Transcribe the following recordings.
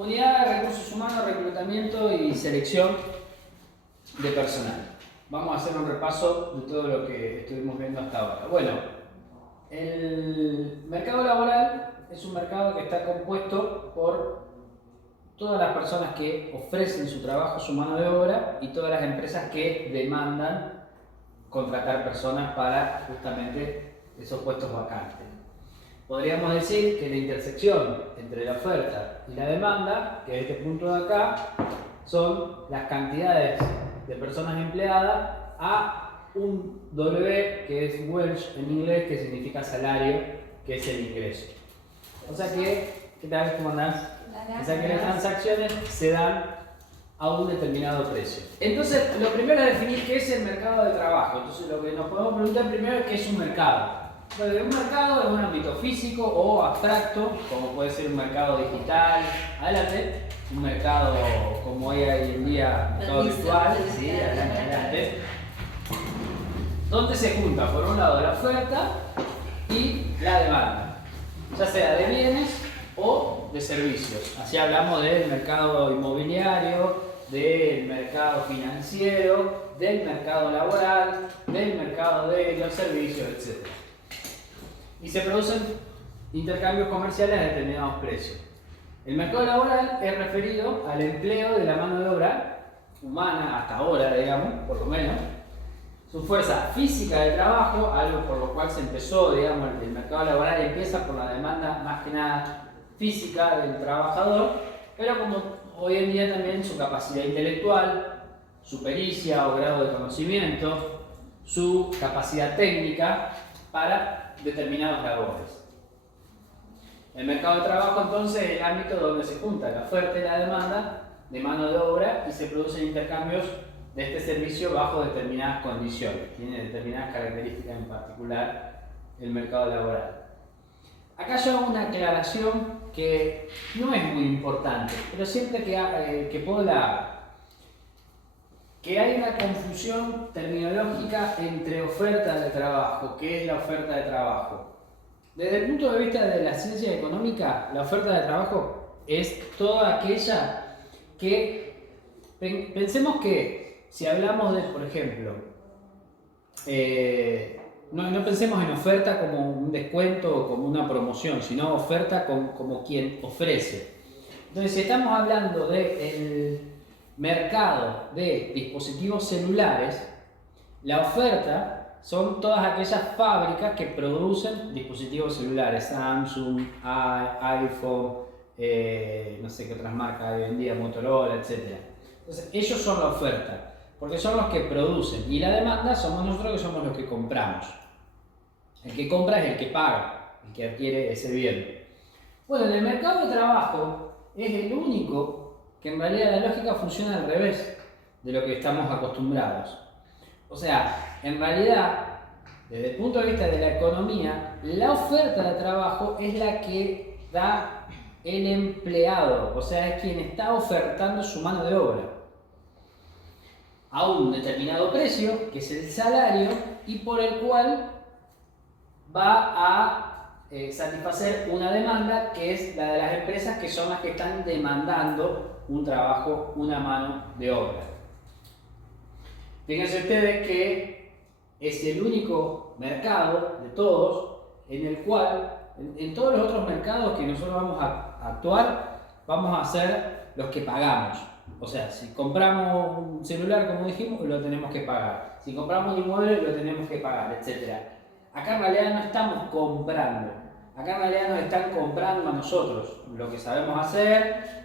Unidad de recursos humanos, reclutamiento y selección de personal. Vamos a hacer un repaso de todo lo que estuvimos viendo hasta ahora. Bueno, el mercado laboral es un mercado que está compuesto por todas las personas que ofrecen su trabajo, su mano de obra, y todas las empresas que demandan contratar personas para justamente esos puestos vacantes. Podríamos decir que la intersección entre la oferta y la demanda, que es este punto de acá, son las cantidades de personas empleadas a un W, que es wage en inglés, que significa salario, que es el ingreso. O sea que, ¿qué tal? ¿Cómo andás? O sea que las transacciones se dan a un determinado precio. Entonces, lo primero es definir qué es el mercado de trabajo. Entonces, lo que nos podemos preguntar primero es qué es un mercado. Bueno, un mercado es un ámbito físico o abstracto, como puede ser un mercado digital, adelante, un mercado como hay hoy en día, mercado virtual, sí, adelante, donde se junta por un lado la oferta y la demanda, ya sea de bienes o de servicios. Así hablamos del mercado inmobiliario, del mercado financiero, del mercado laboral, del mercado de los servicios, etc. Y se producen intercambios comerciales a determinados precios. El mercado laboral es referido al empleo de la mano de obra humana hasta ahora, digamos, por lo menos, su fuerza física de trabajo, algo por lo cual se empezó, digamos, el mercado laboral empieza por la demanda más que nada física del trabajador, pero como hoy en día también su capacidad intelectual, su pericia o grado de conocimiento, su capacidad técnica para determinados labores. El mercado de trabajo entonces es el ámbito donde se junta la oferta y la demanda de mano de obra y se producen intercambios de este servicio bajo determinadas condiciones. Tiene determinadas características en particular el mercado laboral. Acá yo hago una aclaración que no es muy importante, pero siempre que puedo que hay una confusión terminológica entre oferta de trabajo. ¿Qué es la oferta de trabajo? Desde el punto de vista de la ciencia económica, la oferta de trabajo es toda aquella que, pensemos que si hablamos de, por ejemplo, no pensemos en oferta como un descuento o como una promoción, sino oferta como quien ofrece. Entonces, si estamos hablando del mercado de dispositivos celulares, la oferta son todas aquellas fábricas que producen dispositivos celulares, Samsung, iPhone, no sé qué otras marcas hay hoy en día, Motorola, etc. Entonces, ellos son la oferta, porque son los que producen, y la demanda somos nosotros que somos los que compramos. El que compra es el que paga, el que adquiere ese bien. Bueno, en el mercado de trabajo es el único que en realidad la lógica funciona al revés de lo que estamos acostumbrados. O sea, en realidad, desde el punto de vista de la economía, la oferta de trabajo es la que da el empleado, o sea, es quien está ofertando su mano de obra a un determinado precio, que es el salario, y por el cual va a satisfacer una demanda que es la de las empresas, que son las que están demandando un trabajo, una mano de obra. Fíjense ustedes que es el único mercado de todos en el cual, en todos los otros mercados que nosotros vamos a actuar, vamos a ser los que pagamos. O sea, si compramos un celular, como dijimos, lo tenemos que pagar. Si compramos un inmueble, lo tenemos que pagar, etc. Acá en realidad no estamos comprando. Acá en realidad nos están comprando a nosotros lo que sabemos hacer,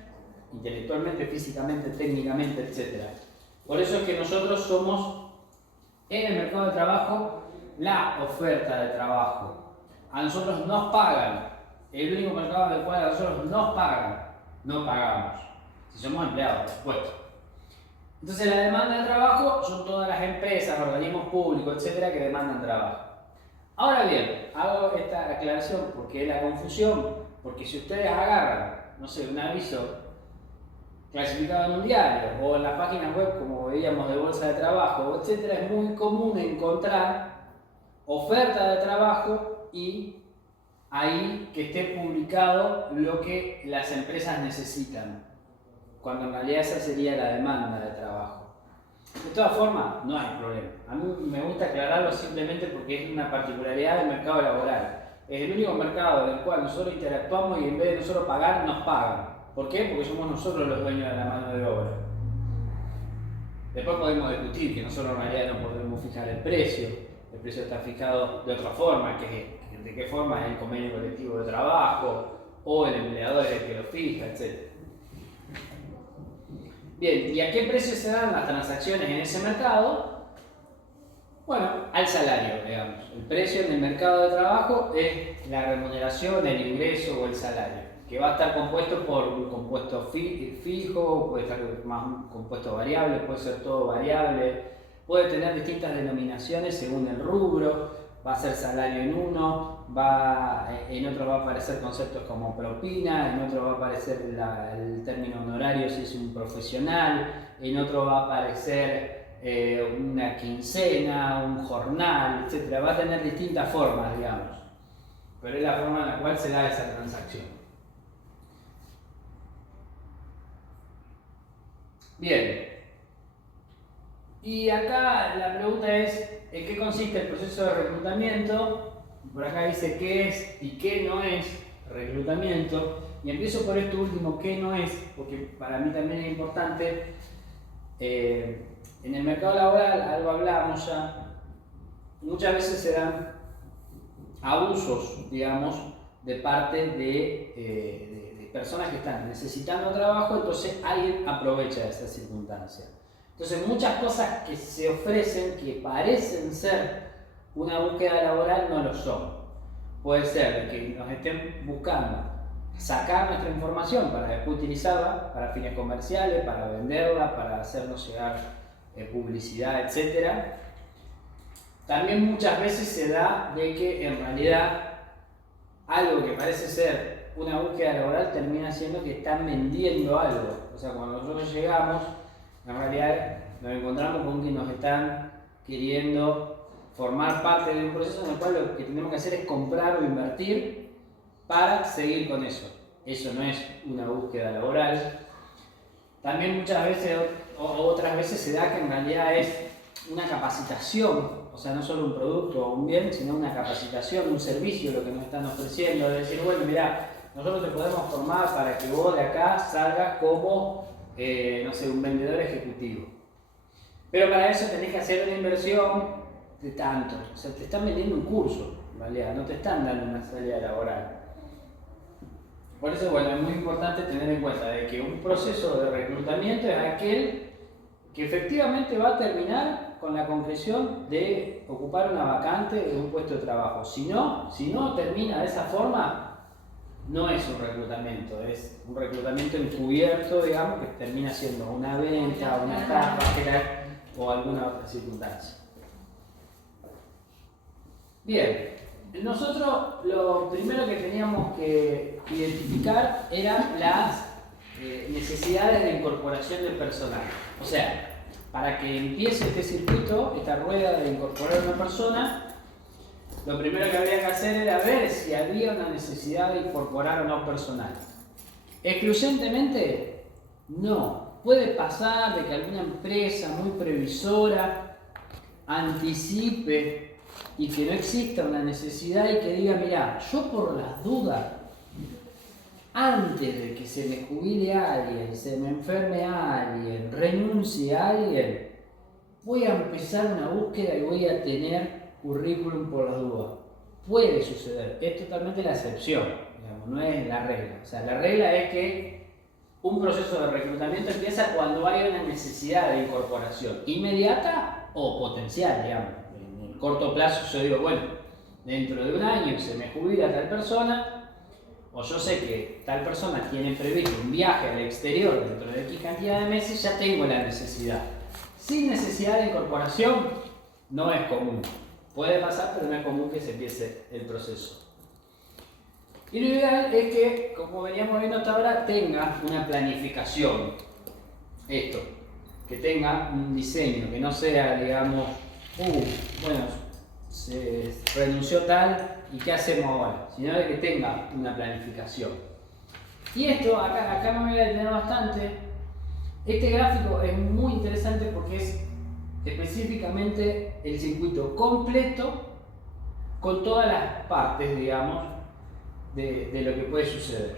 intelectualmente, físicamente, técnicamente, etc. Por eso es que nosotros somos, en el mercado de trabajo, la oferta de trabajo. A nosotros nos pagan. El único mercado en el cual a nosotros nos pagan, no pagamos. Si somos empleados, por supuesto. Entonces la demanda de trabajo son todas las empresas, organismos públicos, etcétera, que demandan trabajo. Ahora bien, hago esta aclaración porque es la confusión, porque si ustedes agarran, no sé, un aviso clasificado en un diario o en las páginas web, como veíamos, de bolsa de trabajo, etcétera, es muy común encontrar oferta de trabajo y ahí que esté publicado lo que las empresas necesitan, cuando en realidad esa sería la demanda de trabajo. De todas formas, no hay problema. A mí me gusta aclararlo simplemente porque es una particularidad del mercado laboral. Es el único mercado en el cual nosotros interactuamos y en vez de nosotros pagar, nos pagan. ¿Por qué? Porque somos nosotros los dueños de la mano de obra. Después podemos discutir que nosotros en realidad no podemos fijar el precio. El precio está fijado de otra forma, de qué forma es el convenio colectivo de trabajo o el empleador es el que lo fija, etc. Bien, ¿y a qué precio se dan las transacciones en ese mercado? Bueno, al salario, digamos. El precio en el mercado de trabajo es la remuneración, el ingreso o el salario, que va a estar compuesto por un compuesto fijo, puede estar más un compuesto variable, puede ser todo variable, puede tener distintas denominaciones según el rubro, va a ser salario en uno, en otro va a aparecer conceptos como propina, en otro va a aparecer el término honorario si es un profesional, en otro va a aparecer una quincena, un jornal, etc. Va a tener distintas formas, digamos, pero es la forma en la cual se da esa transacción. Bien, y acá la pregunta es, ¿en qué consiste el proceso de reclutamiento? Por acá dice qué es y qué no es reclutamiento. Y empiezo por esto último, qué no es, porque para mí también es importante. En el mercado laboral, algo hablamos ya, muchas veces se dan abusos, digamos, de parte de personas que están necesitando trabajo, entonces alguien aprovecha de esa circunstancia. Entonces muchas cosas que se ofrecen, que parecen ser una búsqueda laboral, no lo son. Puede ser que nos estén buscando sacar nuestra información para después utilizarla para fines comerciales, para venderla, para hacernos llegar publicidad, etc. También muchas veces se da de que en realidad algo que parece ser una búsqueda laboral termina siendo que están vendiendo algo. O sea, cuando nosotros llegamos, en realidad nos encontramos con que nos están queriendo formar parte de un proceso en el cual lo que tenemos que hacer es comprar o invertir para seguir con eso. Eso no es una búsqueda laboral. También muchas veces o otras veces se da que en realidad es una capacitación, o sea, no solo un producto o un bien, sino una capacitación, un servicio lo que nos están ofreciendo, de decir, bueno, mira, nosotros te podemos formar para que vos de acá salgas como, no sé, un vendedor ejecutivo. Pero para eso tenés que hacer una inversión de tanto, o sea, te están vendiendo un curso, en realidad, no te están dando una salida laboral. Por eso, bueno, es muy importante tener en cuenta de que un proceso de reclutamiento es aquel que efectivamente va a terminar con la concreción de ocupar una vacante de un puesto de trabajo. Si no termina de esa forma, no es un reclutamiento, es un reclutamiento encubierto, digamos, que termina siendo una venta, una estafa o alguna otra circunstancia. Bien, nosotros lo primero que teníamos que identificar eran las necesidades de incorporación del personal. O sea, para que empiece este circuito, esta rueda de incorporar a una persona, lo primero que habría que hacer era ver si había una necesidad de incorporar o no personal. Excluyentemente, no. Puede pasar de que alguna empresa muy previsora anticipe y que no exista una necesidad y que diga, mira, yo por las dudas, antes de que se me jubile alguien, se me enferme alguien, renuncie a alguien, voy a empezar una búsqueda y voy a tener currículum por las dudas. Puede suceder, es totalmente la excepción, digamos, no es la regla. O sea, la regla es que un proceso de reclutamiento empieza cuando hay una necesidad de incorporación inmediata o potencial, digamos. En el corto plazo yo digo, bueno, dentro de un año se me jubila tal persona, o yo sé que tal persona tiene previsto un viaje al exterior dentro de X cantidad de meses, ya tengo la necesidad. Sin necesidad de incorporación no es común. Puede pasar, pero no es común que se empiece el proceso. Y lo ideal es que, como veníamos viendo hasta ahora, tenga una planificación. Esto, que tenga un diseño, que no sea, digamos, bueno, se renunció tal, ¿y qué hacemos ahora? Sino de que tenga una planificación. Y esto, acá me voy a detener bastante. Este gráfico es muy interesante porque es específicamente el circuito completo con todas las partes, digamos, de lo que puede suceder.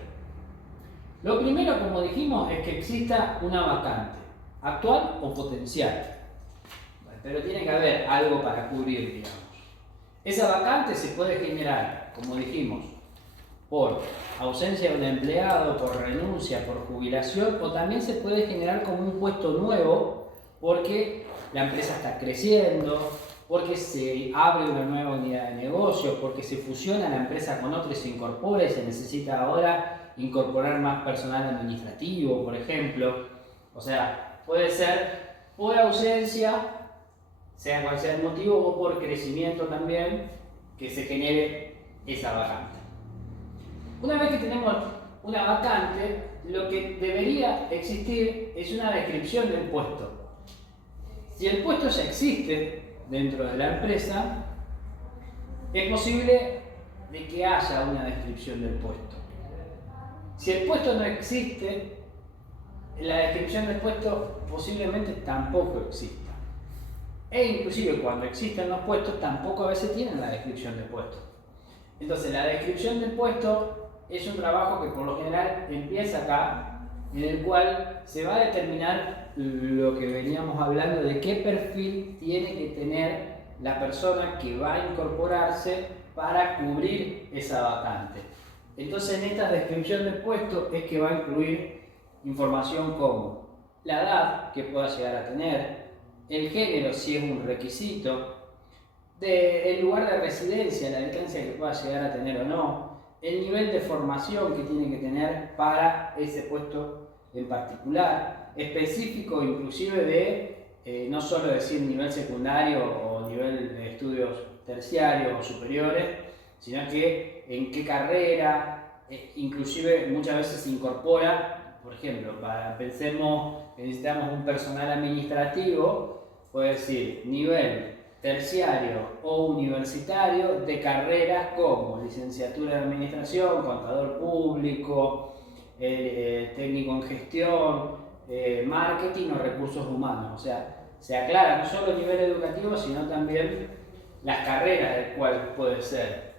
Lo primero, como dijimos, es que exista una vacante, actual o potencial. Pero tiene que haber algo para cubrir, digamos. Esa vacante se puede generar, como dijimos, por ausencia de un empleado, por renuncia, por jubilación, o también se puede generar como un puesto nuevo porque la empresa está creciendo, porque se abre una nueva unidad de negocio, porque se fusiona la empresa con otra y se incorpora y se necesita ahora incorporar más personal administrativo, por ejemplo. O sea, puede ser por ausencia, sea cual sea el motivo, o por crecimiento también, que se genere esa vacante. Una vez que tenemos una vacante, lo que debería existir es una descripción del puesto. Si el puesto ya existe dentro de la empresa, es posible de que haya una descripción del puesto. Si el puesto no existe, la descripción del puesto posiblemente tampoco exista. E inclusive cuando existen los puestos, tampoco a veces tienen la descripción del puesto. Entonces la descripción del puesto es un trabajo que por lo general empieza acá, en el cual se va a determinar lo que veníamos hablando de qué perfil tiene que tener la persona que va a incorporarse para cubrir esa vacante. Entonces en esta descripción del puesto es que va a incluir información como la edad que pueda llegar a tener, el género si es un requisito, el lugar de residencia, la distancia que pueda llegar a tener o no, el nivel de formación que tiene que tener para ese puesto en particular, específico inclusive de no solo decir nivel secundario o nivel de estudios terciarios o superiores, sino que en qué carrera, inclusive muchas veces se incorpora, por ejemplo, pensemos que necesitamos un personal administrativo, puede decir nivel terciario o universitario de carreras como licenciatura en administración, contador público, técnico en gestión, marketing o recursos humanos. O sea, se aclara no solo el nivel educativo, sino también las carreras del cual puede ser,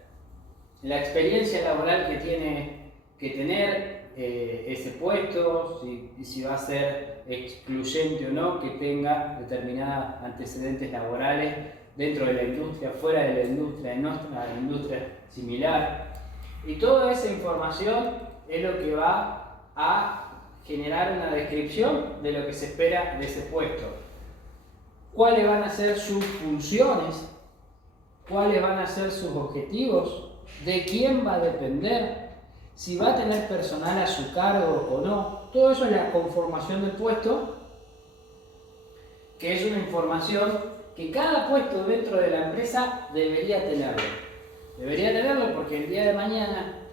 la experiencia laboral que tiene que tener ese puesto, si va a ser excluyente o no, que tenga determinados antecedentes laborales dentro de la industria, fuera de la industria, en otra industria similar. Y toda esa información es lo que va a generar una descripción de lo que se espera de ese puesto. ¿Cuáles van a ser sus funciones? ¿Cuáles van a ser sus objetivos? ¿De quién va a depender? Si va a tener personal a su cargo o no. Todo eso es la conformación del puesto, que es una información que cada puesto dentro de la empresa debería tenerlo. Debería tenerlo porque el día de mañana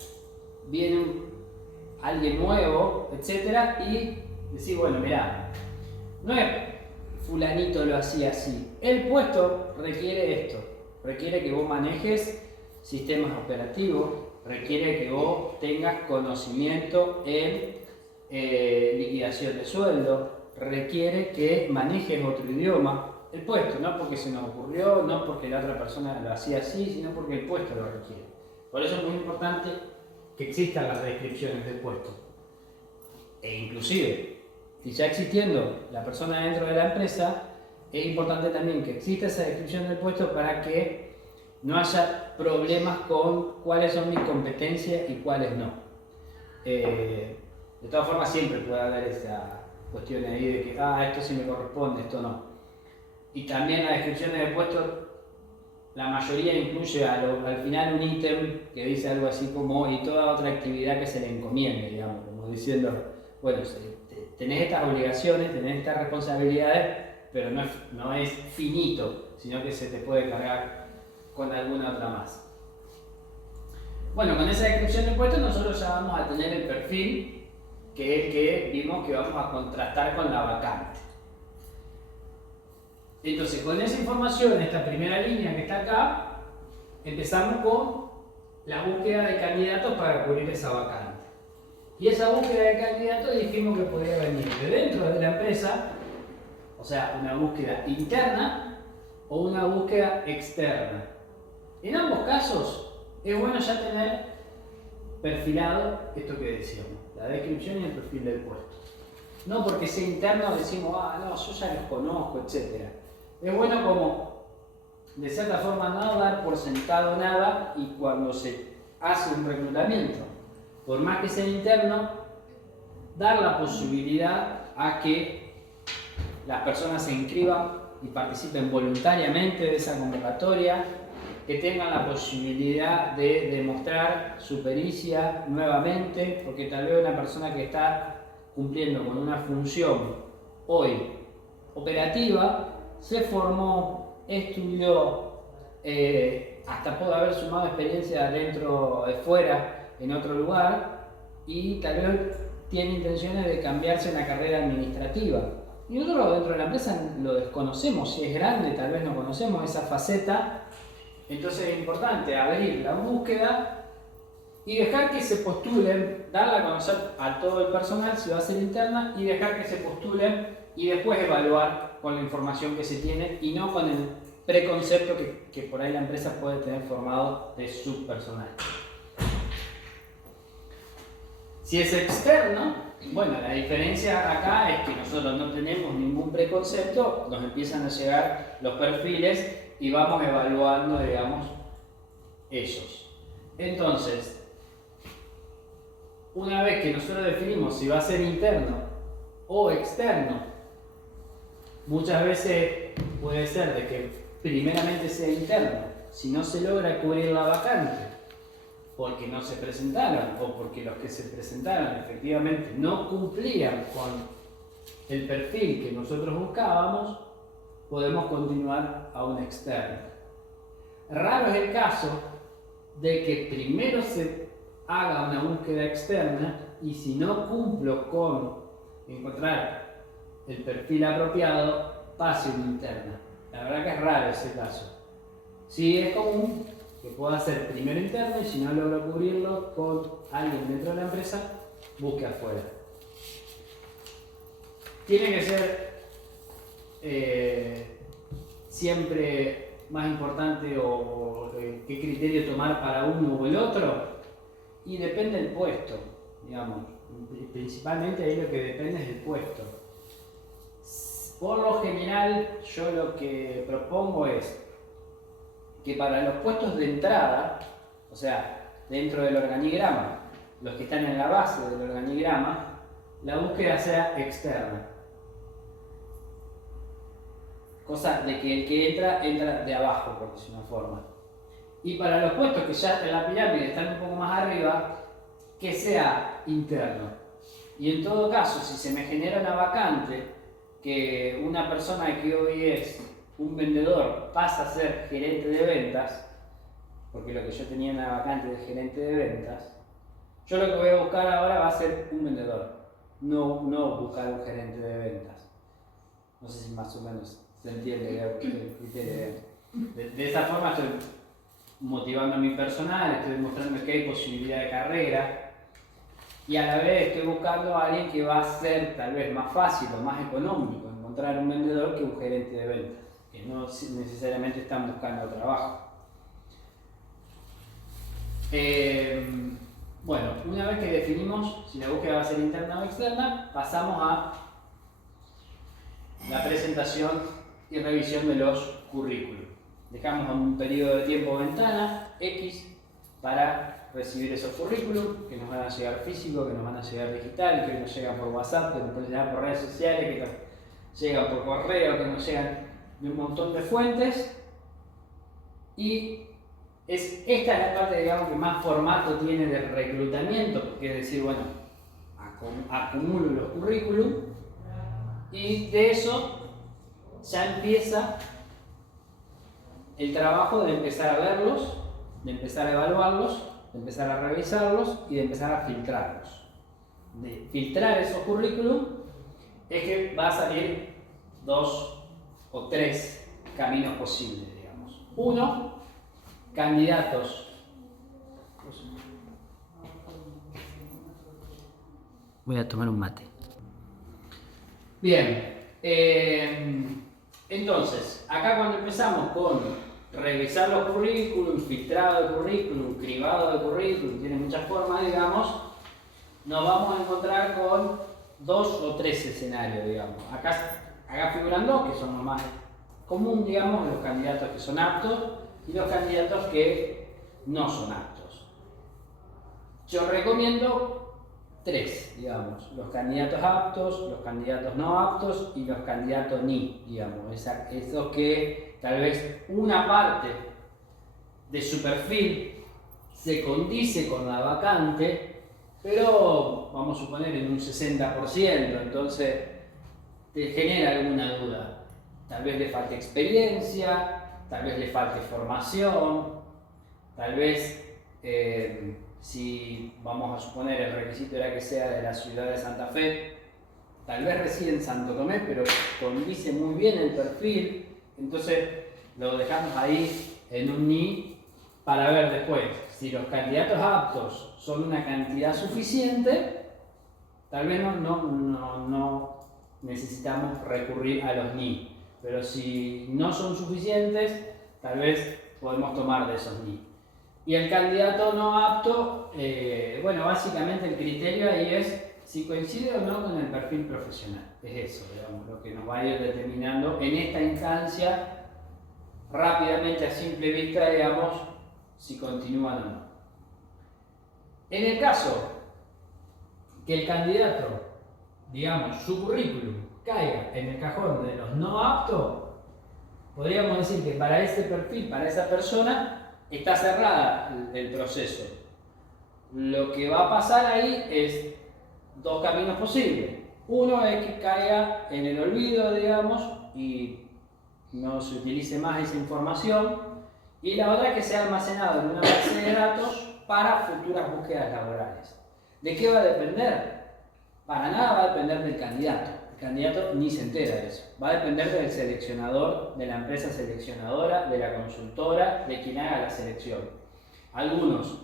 viene alguien nuevo, etc. Y decir, bueno, mirá, no es fulanito lo hacía así. El puesto requiere esto. Requiere que vos manejes sistemas operativos, requiere que vos tengas conocimiento en liquidación de sueldo, requiere que manejes otro idioma. El puesto, no porque se nos ocurrió, no porque la otra persona lo hacía así, sino porque el puesto lo requiere. Por eso es muy importante que existan las descripciones del puesto. E inclusive, si ya existiendo la persona dentro de la empresa, es importante también que exista esa descripción del puesto para que no haya problemas con cuáles son mis competencias y cuáles no. De todas formas siempre puede haber esa cuestión ahí de que esto sí me corresponde, esto no. Y también la descripción del puesto, la mayoría incluye al final un ítem que dice algo así como y toda otra actividad que se le encomiende, digamos, como diciendo, bueno, tenés estas obligaciones, tenés estas responsabilidades, pero no es finito, sino que se te puede cargar con alguna otra más. Bueno, con esa descripción del puesto nosotros ya vamos a tener el perfil, que es el que vimos que vamos a contrastar con la vacante. Entonces, con esa información, esta primera línea que está acá, empezamos con la búsqueda de candidatos para cubrir esa vacante. Y esa búsqueda de candidatos dijimos que podía venir de dentro de la empresa, o sea, una búsqueda interna o una búsqueda externa. En ambos casos es bueno ya tener perfilado esto que decíamos, la descripción y el perfil del puesto. No porque sea interno decimos, no, yo ya los conozco, etc. Es bueno como, de cierta forma, no dar por sentado nada y cuando se hace un reclutamiento, por más que sea interno, dar la posibilidad a que las personas se inscriban y participen voluntariamente de esa convocatoria, que tengan la posibilidad de demostrar su pericia nuevamente, porque tal vez una persona que está cumpliendo con una función hoy operativa, se formó, estudió, hasta puede haber sumado experiencia dentro, fuera, en otro lugar, y tal vez tiene intenciones de cambiarse en la carrera administrativa. Y nosotros dentro de la empresa lo desconocemos, si es grande, tal vez no conocemos esa faceta. Entonces es importante abrir la búsqueda y dejar que se postulen, darla a conocer a todo el personal si va a ser interna y dejar que se postulen y después evaluar con la información que se tiene y no con el preconcepto que por ahí la empresa puede tener formado de su personal. Si es externo, bueno, la diferencia acá es que nosotros no tenemos ningún preconcepto, nos empiezan a llegar los perfiles y vamos evaluando, digamos, ellos. Entonces, una vez que nosotros definimos si va a ser interno o externo, muchas veces puede ser de que primeramente sea interno, si no se logra cubrir la vacante, porque no se presentaron o porque los que se presentaron efectivamente no cumplían con el perfil que nosotros buscábamos, podemos continuar a un externo. Raro es el caso de que primero se haga una búsqueda externa y si no cumplo con encontrar el perfil apropiado, pase una interna. La verdad que es raro ese caso. Sí es común que pueda ser primero interno y si no logro cubrirlo con alguien dentro de la empresa, busque afuera. Tiene que ser siempre más importante o qué criterio tomar para uno o el otro, y depende del puesto, digamos. Principalmente ahí lo que depende es del puesto. Por lo general, yo lo que propongo es que para los puestos de entrada, o sea, dentro del organigrama, los que están en la base del organigrama, la búsqueda sea externa. Cosa de que el que entra de abajo, por decirlo de una forma. Y para los puestos que ya en la pirámide están un poco más arriba, que sea interno. Y en todo caso, si se me genera una vacante, que una persona que hoy es un vendedor pasa a ser gerente de ventas, porque lo que yo tenía en la vacante de gerente de ventas, yo lo que voy a buscar ahora va a ser un vendedor, no buscar un gerente de ventas. No sé si más o menos se entiende el criterio. De esa forma estoy motivando a mi personal, estoy demostrando que hay posibilidad de carrera y a la vez estoy buscando a alguien que va a ser tal vez más fácil o más económico encontrar un vendedor que un gerente de ventas, que no necesariamente están buscando trabajo. Bueno, una vez que definimos si la búsqueda va a ser interna o externa, pasamos a la presentación y revisión de los currículum. Dejamos un periodo de tiempo ventana X para recibir esos currículum que nos van a llegar físicos, que nos van a llegar digital, que nos llegan por WhatsApp, que nos pueden llegar por redes sociales, que nos llegan por correo, que nos llegan de un montón de fuentes. Y esta es la parte, digamos, que más formato tiene de reclutamiento, porque es decir, bueno, acumulo los currículum y de eso ya empieza el trabajo de empezar a verlos, de empezar a evaluarlos, de empezar a revisarlos y de empezar a filtrarlos. De filtrar esos currículum es que va a salir 2 o 3 caminos posibles, digamos. Uno, candidatos Voy a tomar un mate. Bien, entonces, acá cuando empezamos con revisar los currículum, filtrado de currículum, cribado de currículum, tiene muchas formas, digamos, nos vamos a encontrar con 2 o 3 escenarios, digamos. Acá figuran 2, que son los más comunes, digamos, los candidatos que son aptos y los candidatos que no son aptos. Yo recomiendo 3, digamos, los candidatos aptos, los candidatos no aptos y los candidatos ni, digamos, esos que tal vez una parte de su perfil se condice con la vacante, pero vamos a suponer en un 60%, entonces te genera alguna duda. Tal vez le falte experiencia, tal vez le falte formación, tal vez si vamos a suponer el requisito era que sea de la ciudad de Santa Fe, tal vez reside en Santo Tomé, pero condice muy bien el perfil, entonces lo dejamos ahí en un ni para ver después. Si los candidatos aptos son una cantidad suficiente, tal vez no necesitamos recurrir a los ni, pero si no son suficientes, tal vez podemos tomar de esos ni. Y el candidato no apto, bueno, básicamente el criterio ahí es si coincide o no con el perfil profesional. Es eso, digamos, lo que nos va a ir determinando en esta instancia, rápidamente a simple vista, digamos, si continúan o no. En el caso que el candidato, digamos, su currículum caiga en el cajón de los no aptos, podríamos decir que para ese perfil, para esa persona, está cerrada el proceso. Lo que va a pasar ahí es 2 caminos posibles. Uno es que caiga en el olvido, digamos, y no se utilice más esa información. Y la otra es que sea almacenado en una base de datos para futuras búsquedas laborales. ¿De qué va a depender? Para nada va a depender del candidato. El candidato ni se entera de eso. Va a depender del seleccionador, de la empresa seleccionadora, de la consultora, de quien haga la selección. Algunos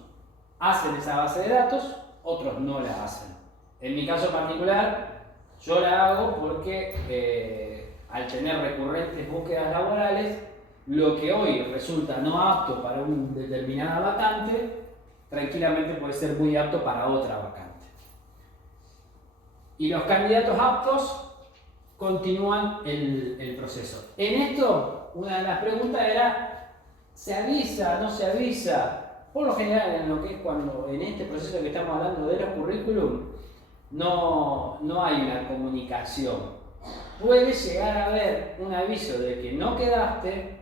hacen esa base de datos, otros no la hacen. En mi caso particular, yo la hago porque al tener recurrentes búsquedas laborales, lo que hoy resulta no apto para una determinada vacante, tranquilamente puede ser muy apto para otra vacante. Y los candidatos aptos continúan el proceso. En esto, una de las preguntas era, ¿se avisa, no se avisa? Por lo general, en lo que es cuando en este proceso que estamos hablando de los currículum, no hay una comunicación. Puede llegar a haber un aviso de que no quedaste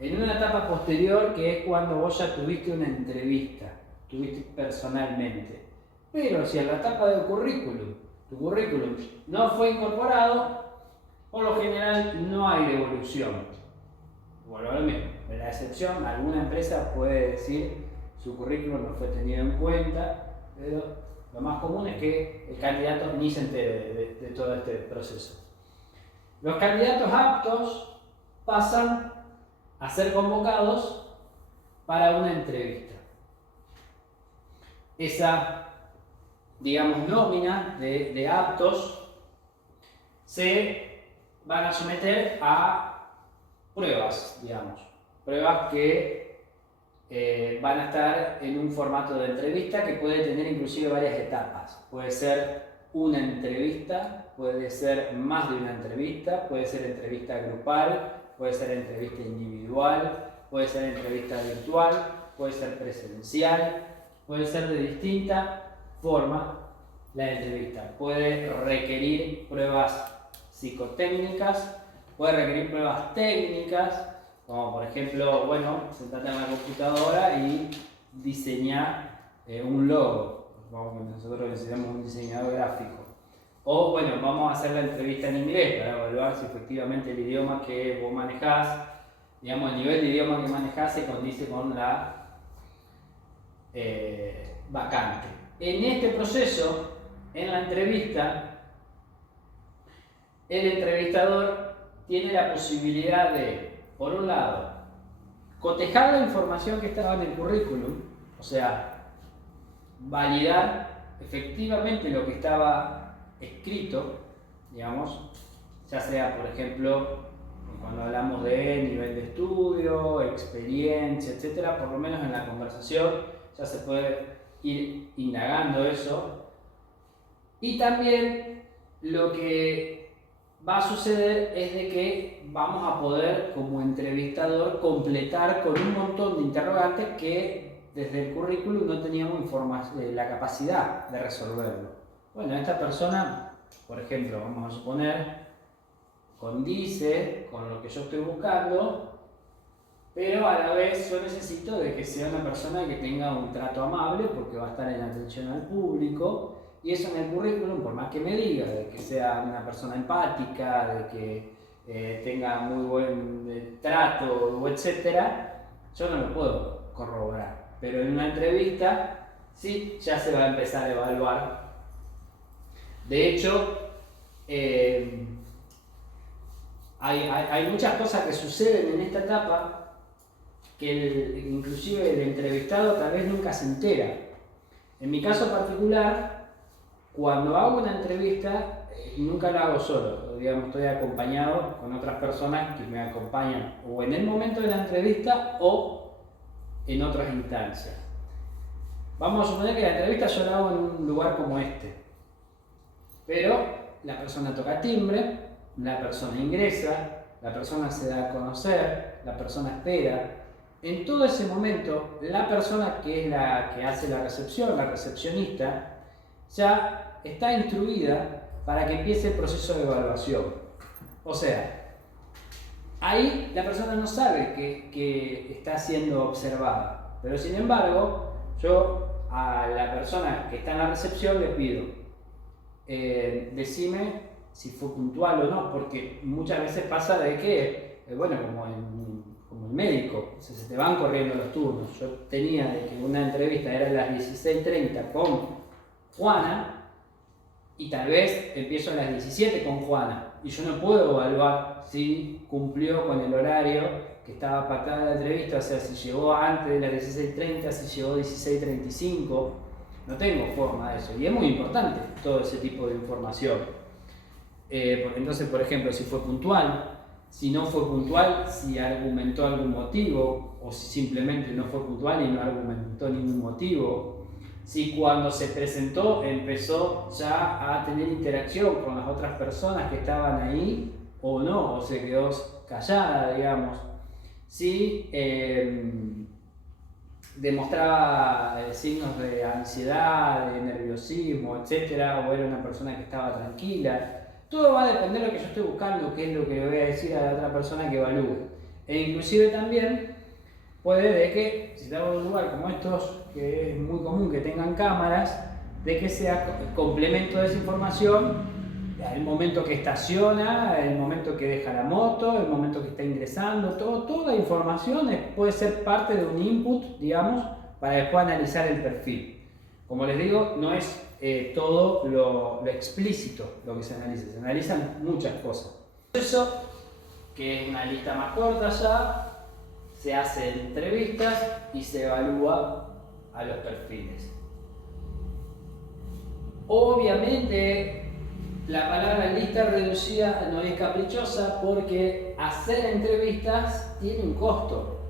en una etapa posterior, que es cuando vos ya tuviste una entrevista, tuviste personalmente. Pero si en la etapa del currículum, tu currículum no fue incorporado, por lo general no hay devolución. Bueno, lo mismo, en la excepción, alguna empresa puede decir su currículum no fue tenido en cuenta, pero lo más común es que el candidato ni se entere de todo este proceso. Los candidatos aptos pasan a ser convocados para una entrevista. Esa, digamos, nómina de aptos se van a someter a pruebas, digamos, pruebas que van a estar en un formato de entrevista que puede tener inclusive varias etapas. Puede ser una entrevista, puede ser más de una entrevista, puede ser entrevista grupal, puede ser entrevista individual, puede ser entrevista virtual, puede ser presencial, puede ser de distinta forma la entrevista. Puede requerir pruebas psicotécnicas, puede requerir pruebas técnicas, como por ejemplo, bueno, sentate en la computadora y diseñar un logo. Nosotros necesitamos un diseñador gráfico. O bueno, vamos a hacer la entrevista en inglés para evaluar si efectivamente el idioma que vos manejás, digamos, el nivel de idioma que manejás se condice con la vacante. En este proceso, en la entrevista, el entrevistador tiene la posibilidad de, por un lado, cotejar la información que estaba en el currículum, o sea, validar efectivamente lo que estaba escrito, digamos, ya sea, por ejemplo, cuando hablamos de nivel de estudio, experiencia, etcétera, por lo menos en la conversación ya se puede ir indagando eso. Y también lo que va a suceder es de que vamos a poder, como entrevistador, completar con un montón de interrogantes que desde el currículum no teníamos la capacidad de resolverlo. Bueno, esta persona, por ejemplo, vamos a suponer, condice con lo que yo estoy buscando, pero a la vez yo necesito de que sea una persona que tenga un trato amable porque va a estar en atención al público, y eso en el currículum, por más que me diga de que sea una persona empática, de que tenga muy buen trato, etcétera, yo no lo puedo corroborar. Pero en una entrevista sí ya se va a empezar a evaluar. De hecho, hay muchas cosas que suceden en esta etapa que inclusive el entrevistado tal vez nunca se entera. En mi caso particular, cuando hago una entrevista, nunca la hago solo, digamos, estoy acompañado con otras personas que me acompañan o en el momento de la entrevista o en otras instancias. Vamos a suponer que la entrevista yo la hago en un lugar como este, pero la persona toca timbre, la persona ingresa, la persona se da a conocer, la persona espera. En todo ese momento, la persona que es la que hace la recepción, la recepcionista, ya está instruida para que empiece el proceso de evaluación. O sea, ahí la persona no sabe que está siendo observada, pero sin embargo, yo a la persona que está en la recepción le pido, decime si fue puntual o no, porque muchas veces pasa de que, bueno, como el médico, se te van corriendo los turnos. Yo tenía de que una entrevista era a las 16:30 con Juana y tal vez empiezo a las 17 con Juana y yo no puedo evaluar si cumplió con el horario que estaba pactada la entrevista, o sea, si llegó antes de las 16:30, si llegó 16:35, no tengo forma de eso y es muy importante todo ese tipo de información. Entonces, por ejemplo, si fue puntual, si no fue puntual, si argumentó algún motivo o si simplemente no fue puntual y no argumentó ningún motivo, si cuando se presentó empezó ya a tener interacción con las otras personas que estaban ahí o no, o se quedó callada, digamos, si demostraba signos de ansiedad, de nerviosismo, etcétera, o era una persona que estaba tranquila. Todo va a depender de lo que yo estoy buscando, qué es lo que le voy a decir a la otra persona que evalúe. E inclusive también puede de que, si estamos en un lugar como estos, que es muy común que tengan cámaras, de que sea complemento de esa información el momento que estaciona, el momento que deja la moto, el momento que está ingresando, toda la información puede ser parte de un input, digamos, para después analizar el perfil. Como les digo, no es todo lo explícito lo que se analizan muchas cosas. Eso, que es una lista más corta ya, se hace entrevistas y se evalúa a los perfiles. Obviamente, la palabra lista reducida no es caprichosa porque hacer entrevistas tiene un costo.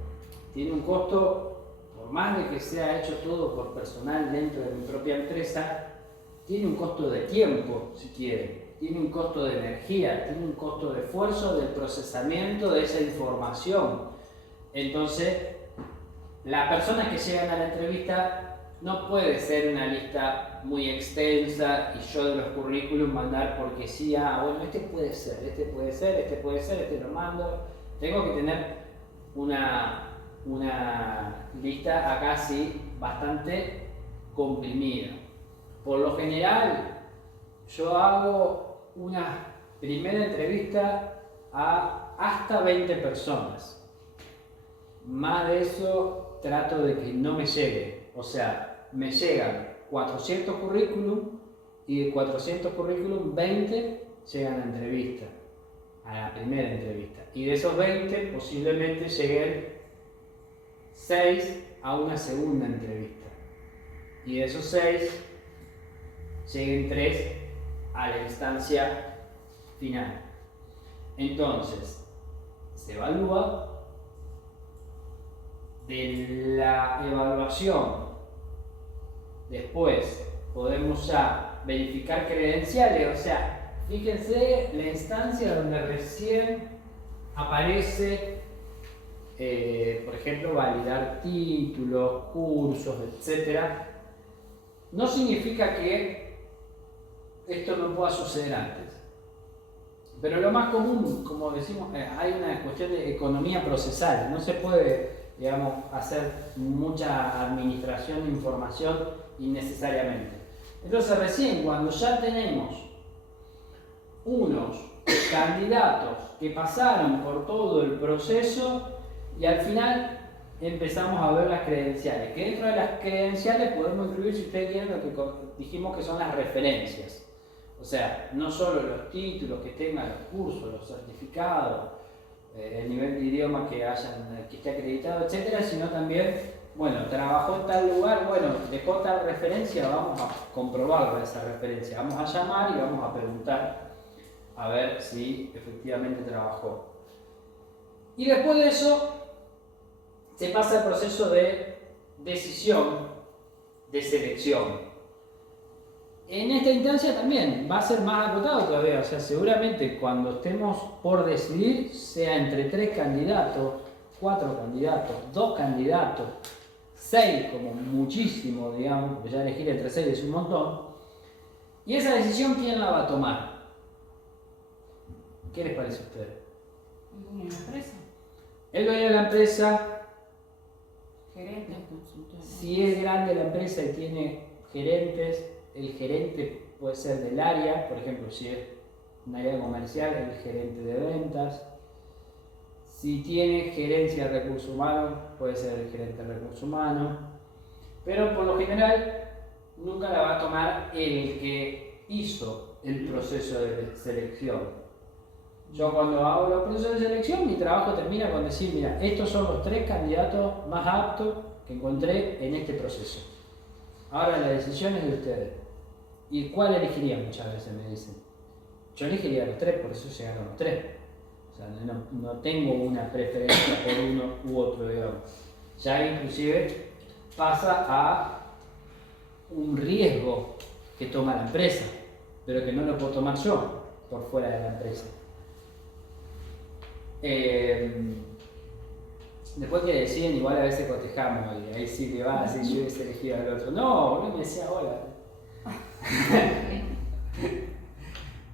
Tiene un costo, por más de que sea hecho todo por personal dentro de mi propia empresa, tiene un costo de tiempo, si quiere, tiene un costo de energía, tiene un costo de esfuerzo del procesamiento de esa información. Entonces, las personas que llegan a la entrevista no puede ser una lista muy extensa y yo de los currículums mandar porque sí, bueno, este puede ser, este puede ser, este puede ser, este lo mando. Tengo que tener una lista acá sí bastante comprimida. Por lo general, yo hago una primera entrevista a hasta 20 personas. Más de eso trato de que no me llegue. O sea, me llegan 400 currículum y de 400 currículum 20 llegan a entrevista, a la primera entrevista. Y de esos 20 posiblemente lleguen 6 a una segunda entrevista. y de esos 6 lleguen 3 a la instancia final. Entonces, se evalúa. De la evaluación, después podemos ya verificar credenciales, o sea, fíjense la instancia donde recién aparece, por ejemplo, validar títulos, cursos, etc. No significa que esto no pueda suceder antes. Pero lo más común, como decimos, hay una cuestión de economía procesal. No se puede, digamos, hacer mucha administración de información innecesariamente. Entonces recién cuando ya tenemos unos candidatos que pasaron por todo el proceso y al final empezamos a ver las credenciales, que dentro de las credenciales podemos incluir, si ustedes quieren, lo que dijimos que son las referencias. O sea, no solo los títulos que tengan, los cursos, los certificados, el nivel de idioma que esté acreditado, etcétera, sino también, bueno, trabajó en tal lugar, bueno, dejó tal referencia, vamos a comprobar esa referencia, vamos a llamar y vamos a preguntar a ver si efectivamente trabajó. Y después de eso, se pasa el proceso de decisión, de selección. En esta instancia también va a ser más acotado todavía, o sea, seguramente cuando estemos por decidir, sea entre 3 candidatos, 4 candidatos, 2 candidatos, 6 como muchísimo, digamos, porque ya elegir entre 6 es un montón. Y esa decisión, ¿quién la va a tomar? ¿Qué les parece a ustedes? ¿Una empresa? El dueño de la empresa, Gerente, consultor. si es grande la empresa y tiene gerentes, el gerente puede ser del área, por ejemplo, si es un área comercial, el gerente de ventas. Si tiene gerencia de recursos humanos, puede ser el gerente de recursos humanos. Pero por lo general, nunca la va a tomar el que hizo el proceso de selección. Yo cuando hago los procesos de selección, mi trabajo termina con decir, mira, estos son los 3 candidatos más aptos que encontré en este proceso. Ahora la decisión es de ustedes. ¿Y cuál elegiría? Muchas veces me dicen. Yo elegiría los 3, por eso llegaron los 3. O sea, no tengo una preferencia por uno u otro, digamos. Ya inclusive pasa a un riesgo que toma la empresa, pero que no lo puedo tomar yo por fuera de la empresa. Después que deciden, igual a veces cotejamos, y ahí sí que va, así yo hubiese elegido al otro. No, no me decía hola.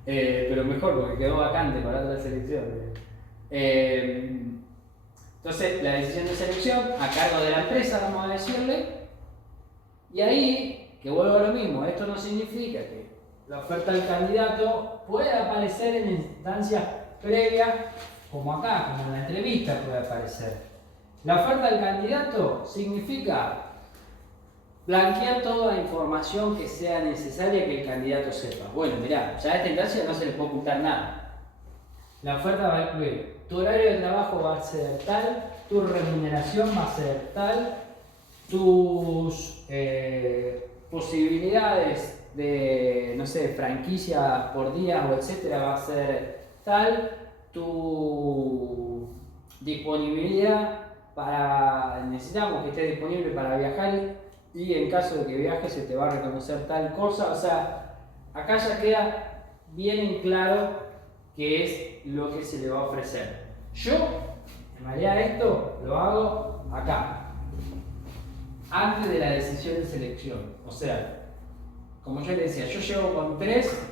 Pero mejor porque quedó vacante para otra selección. Entonces, la decisión de selección a cargo de la empresa, vamos a decirle, y ahí, que vuelvo a lo mismo, esto no significa que la oferta del candidato pueda aparecer en instancias previas, como acá, como en la entrevista puede aparecer. La oferta del candidato significa blanquear toda la información que sea necesaria que el candidato sepa. Bueno, mirá, ya a esta instancia no se le puede ocultar nada. La oferta va a incluir, tu horario de trabajo va a ser tal, tu remuneración va a ser tal, tus posibilidades de, no sé, franquicia por día o etcétera va a ser tal, tu disponibilidad necesitamos que estés disponible para viajar y en caso de que viajes se te va a reconocer tal cosa, o sea, acá ya queda bien en claro qué es lo que se le va a ofrecer. Yo, en realidad esto lo hago acá, antes de la decisión de selección, o sea, como yo le decía, yo llego con 3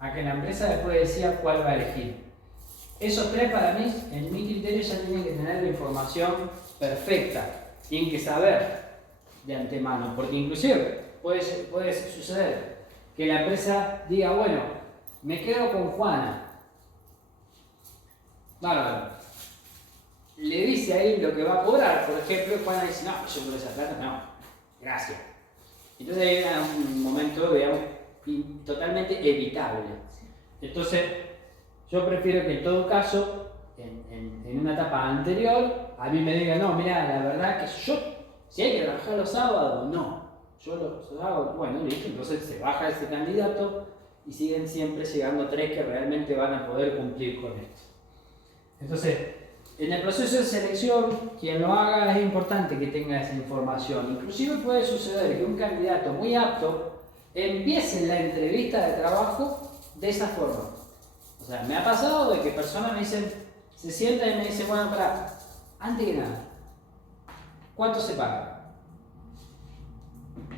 a que la empresa después decía cuál va a elegir. Esos 3 para mí, en mi criterio, ya tienen que tener la información perfecta, tienen que saber de antemano, porque inclusive puede suceder que la empresa diga, bueno, me quedo con Juana. Bárbaro. Le dice ahí lo que va a cobrar, por ejemplo, y Juana dice, no, yo por esa plata no, gracias. Entonces hay un momento, digamos, totalmente evitable. Entonces, yo prefiero que en todo caso, en una etapa anterior, a mí me digan, no, mira, la verdad que yo, si hay que trabajar los sábados, no. yo lo hago, bueno, listo, entonces se baja ese candidato y siguen siempre llegando 3 que realmente van a poder cumplir con esto. Entonces, en el proceso de selección, quien lo haga es importante que tenga esa información. Inclusive puede suceder que un candidato muy apto empiece la entrevista de trabajo de esa forma. O sea, me ha pasado de que personas me dicen, se sientan y me dicen, bueno, antes que nada, ¿cuánto se paga?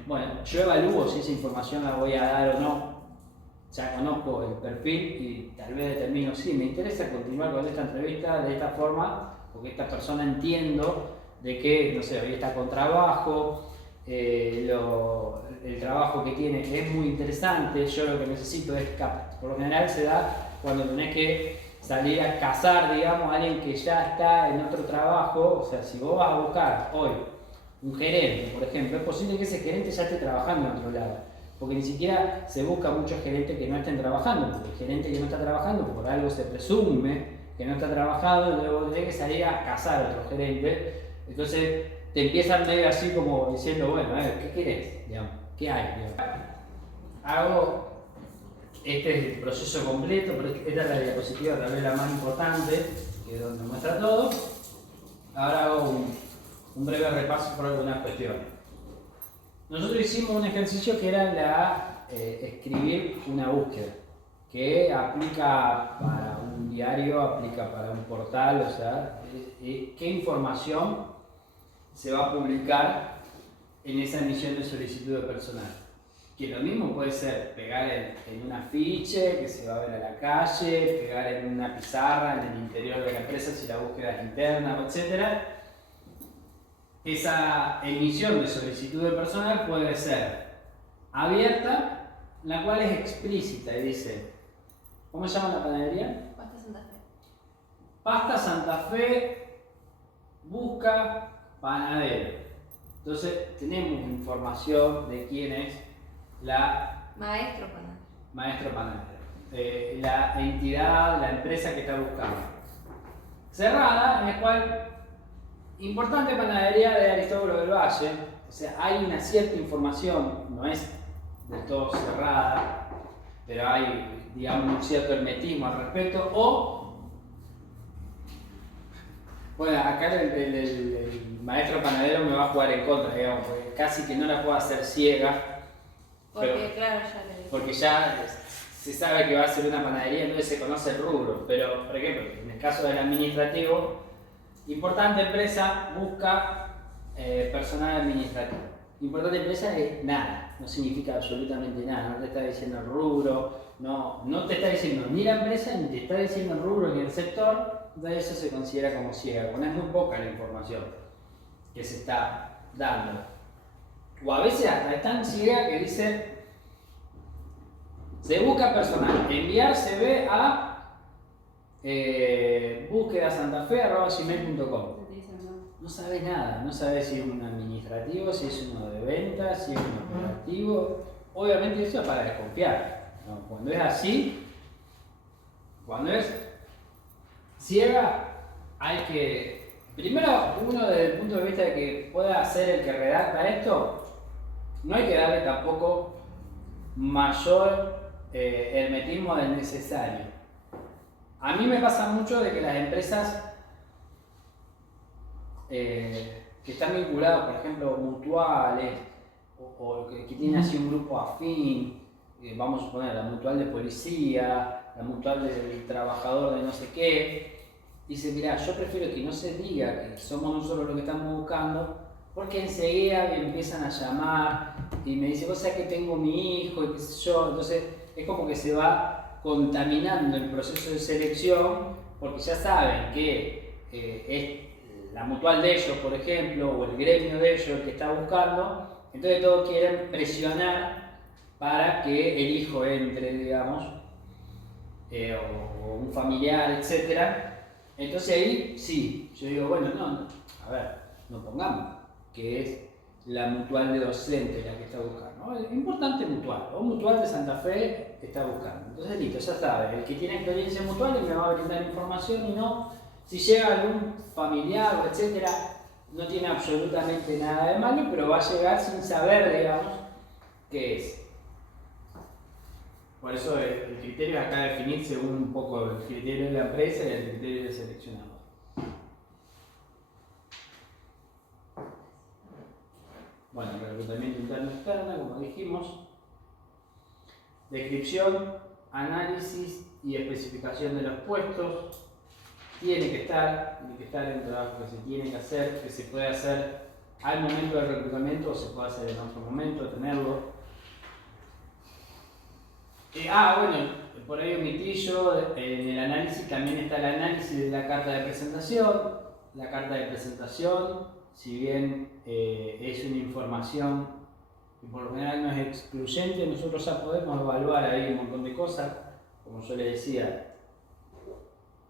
Bueno, yo evalúo si esa información la voy a dar o no. Ya conozco el perfil y tal vez determino, sí, me interesa continuar con esta entrevista de esta forma, porque esta persona entiendo de que, no sé, hoy está con trabajo, el trabajo que tiene es muy interesante, yo lo que necesito es, por lo general se da cuando tenés que salir a cazar, digamos, a alguien que ya está en otro trabajo. O sea, si vos vas a buscar hoy un gerente, por ejemplo, es posible que ese gerente ya esté trabajando en otro lado. Porque ni siquiera se busca muchos gerentes que no estén trabajando, porque el gerente que no está trabajando, por algo se presume que no está trabajando, luego tiene que salir a cazar a otro gerente. Entonces te empiezan medio así como diciendo, bueno, a ver, ¿qué querés? Digamos, ¿qué hay? Digamos. Hago, este es el proceso completo, pero esta es la diapositiva tal vez la más importante, que es donde muestra todo. Ahora hago un breve repaso por algunas cuestiones. Nosotros hicimos un ejercicio que era escribir una búsqueda, que aplica para un diario, aplica para un portal, o sea, qué información se va a publicar en esa emisión de solicitud de personal. Que lo mismo puede ser pegar en un afiche que se va a ver a la calle, pegar en una pizarra en el interior de la empresa si la búsqueda es interna, etc. Esa emisión de solicitud de personal puede ser abierta, la cual es explícita y dice, ¿cómo se llama la panadería? Pasta Santa Fe. Pasta Santa Fe busca panadero. Entonces tenemos información de quién es la maestro panadero, la entidad, la empresa que está buscando. Cerrada, en la cual importante panadería de Aristóbulo del Valle, o sea, hay una cierta información, no es del todo cerrada, pero hay, digamos, un cierto hermetismo al respecto. O, bueno, acá el maestro panadero me va a jugar en contra, digamos, porque casi que no la puedo hacer ciega. Porque, pero, claro, ya le dije. Porque ya se sabe que va a ser una panadería, entonces se conoce el rubro. Pero, por ejemplo, en el caso del administrativo, importante empresa busca personal administrativo. Importante empresa es nada, no significa absolutamente nada, no te está diciendo el rubro, no te está diciendo ni la empresa ni te está diciendo el rubro ni el sector. Entonces eso se considera como ciega, porque es muy poca la información que se está dando. O a veces hasta es tan ciega que dice, se busca personal, enviar CV a búsquedasantafe@gmail.com. No sabes nada, no sabes si es un administrativo, si es uno de ventas, si es un operativo. Obviamente eso es para desconfiar, ¿no? Cuando es así, cuando es ciega, hay que, primero, uno desde el punto de vista de que pueda ser el que redacta esto, no hay que darle tampoco mayor hermetismo del necesario. A mí me pasa mucho de que las empresas que están vinculadas, por ejemplo, mutuales, o que tienen así un grupo afín, vamos a suponer la mutual de policía, la mutual del trabajador de no sé qué, dice, mira, yo prefiero que no se diga que somos nosotros los que estamos buscando, porque enseguida me empiezan a llamar y me dicen, vos sabés que tengo mi hijo y qué sé yo. Entonces es como que se va contaminando el proceso de selección, porque ya saben que es la mutual de ellos, por ejemplo, o el gremio de ellos que está buscando. Entonces todos quieren presionar para que el hijo entre, digamos, o un familiar, etc. Entonces ahí sí, yo digo, bueno, no, a ver, no pongamos que es la mutual de docentes la que está buscando, ¿no? Es importante mutual, o mutual de Santa Fe está buscando. Entonces listo, ya sabe, el que tiene experiencia mutual y me va a brindar información, y no, si llega algún familiar o etcétera, no tiene absolutamente nada de malo, pero va a llegar sin saber, digamos, qué es. Por eso el criterio es acá definir según un poco el criterio de la empresa y el criterio del seleccionador. Bueno, reclutamiento interno externo, como dijimos. Descripción, análisis y especificación de los puestos. Tiene que estar en el trabajo que se tiene que hacer, que se puede hacer al momento del reclutamiento o se puede hacer en otro momento, tenerlo. Bueno, por ahí omití yo, en el análisis también está el análisis de la carta de presentación. La carta de presentación, si bien es una información que por lo general no es excluyente, nosotros ya podemos evaluar ahí un montón de cosas, como yo le decía.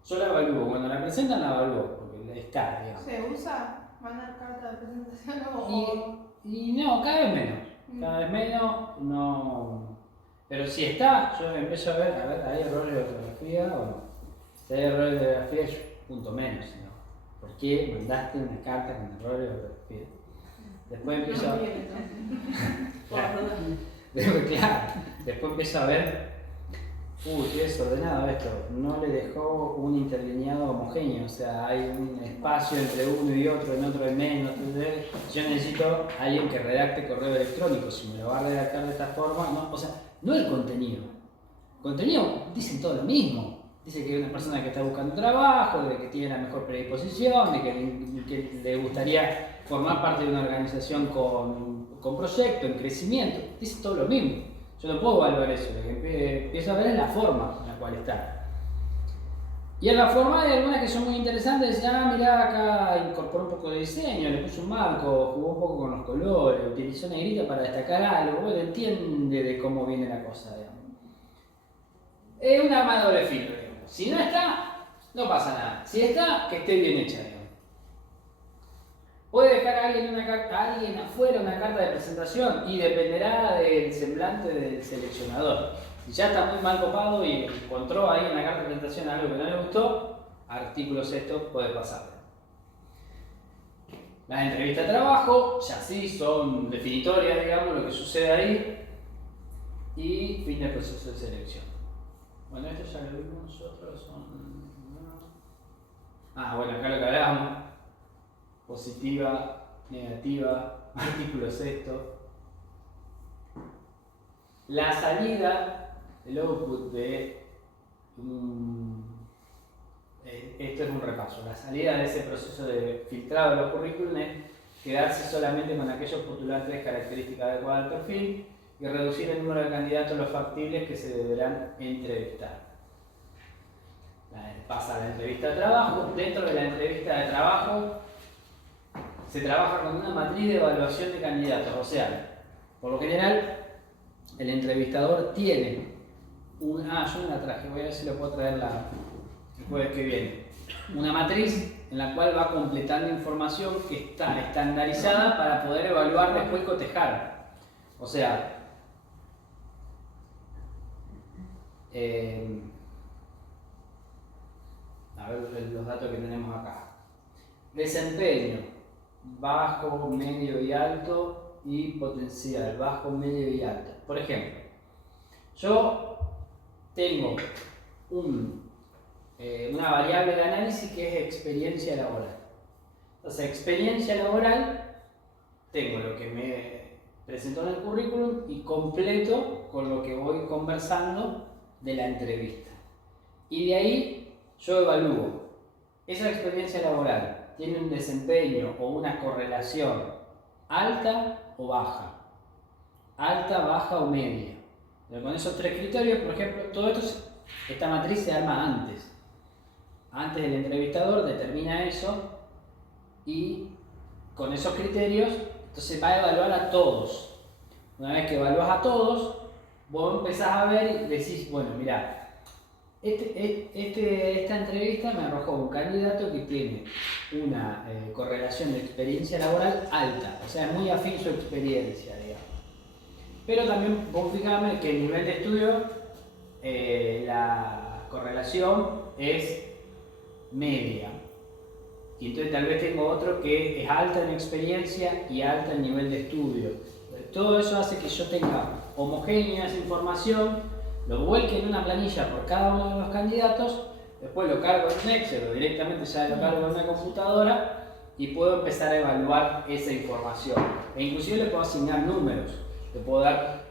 Yo la evalúo, cuando la presentan la evalúo, porque está, digamos. ¿Se usa mandar carta de presentación o...? Y no, cada vez menos, no. Pero si está, yo empiezo a ver, ¿hay errores de ortografía o no? Si hay errores de ortografía, yo punto menos, ¿no? ¿Por qué mandaste una carta con errores de ortografía? Después empiezo a ver. Después empiezo a ver. Qué desordenado esto. No le dejó un interlineado homogéneo, o sea, hay un espacio entre uno y otro, en otro hay menos. Entonces, yo necesito a alguien que redacte correo electrónico. Si me lo va a redactar de esta forma, no, o sea, no el contenido. El contenido dicen todo lo mismo. Dice que es una persona que está buscando trabajo, de que tiene la mejor predisposición, de que le gustaría formar parte de una organización con proyecto, en crecimiento. Dice todo lo mismo. Yo no puedo evaluar eso, lo que empiezo a ver es la forma en la cual está. Y en la forma hay algunas que son muy interesantes. Mirá, acá incorporó un poco de diseño, le puso un marco, jugó un poco con los colores, utilizó negrita para destacar algo. Bueno, entiende de cómo viene la cosa, digamos. Es una arma de doble filo, digamos. Si no está, no pasa nada. Si está, que esté bien hecha, digamos. Puede dejar a alguien afuera una carta de presentación y dependerá del semblante del seleccionador. Si ya está muy mal copado y encontró ahí en la carta de presentación algo que no le gustó, artículo sexto puede pasar. Las entrevistas de trabajo ya sí son definitorias, digamos, lo que sucede ahí, y fin del proceso de selección. Bueno, esto ya lo vimos nosotros. Bueno, acá lo que hablábamos. Positiva, negativa, artículo sexto. La salida, el output de esto es un repaso. La salida de ese proceso de filtrado de los currículums es quedarse solamente con aquellos postulantes de características adecuadas al perfil y reducir el número de candidatos los factibles que se deberán entrevistar. Pasa la entrevista de trabajo. Dentro de la entrevista de trabajo se trabaja con una matriz de evaluación de candidatos, o sea, por lo general, el entrevistador tiene yo me la traje, voy a ver si lo puedo traer el jueves que viene. Una matriz en la cual va completando información que está estandarizada para poder evaluar después y cotejar. O sea, a ver los datos que tenemos acá. Desempeño. Bajo, medio y alto, y potencial, bajo, medio y alto. Por ejemplo, yo tengo una variable de análisis que es experiencia laboral. Entonces, experiencia laboral, tengo lo que me presentó en el currículum y completo con lo que voy conversando de la entrevista. Y de ahí yo evalúo esa experiencia laboral. ¿Tiene un desempeño o una correlación alta o baja? Alta, baja o media. Pero con esos tres criterios, por ejemplo, esta matriz se arma antes. Antes el entrevistador determina eso y con esos criterios entonces va a evaluar a todos. Una vez que evalúas a todos, vos empezás a ver y decís, bueno, mirá, esta entrevista me arrojó un candidato que tiene una correlación de experiencia laboral alta, o sea, es muy afín su experiencia, digamos. Pero también vos fijame que el nivel de estudio, la correlación es media. y entonces tal vez tengo otro que es alta en experiencia y alta en nivel de estudio. Todo eso hace que yo tenga homogénea esa información, lo vuelque en una planilla por cada uno de los candidatos, después lo cargo en un Excel o directamente ya lo cargo en una computadora y puedo empezar a evaluar esa información. E inclusive le puedo asignar números, le puedo dar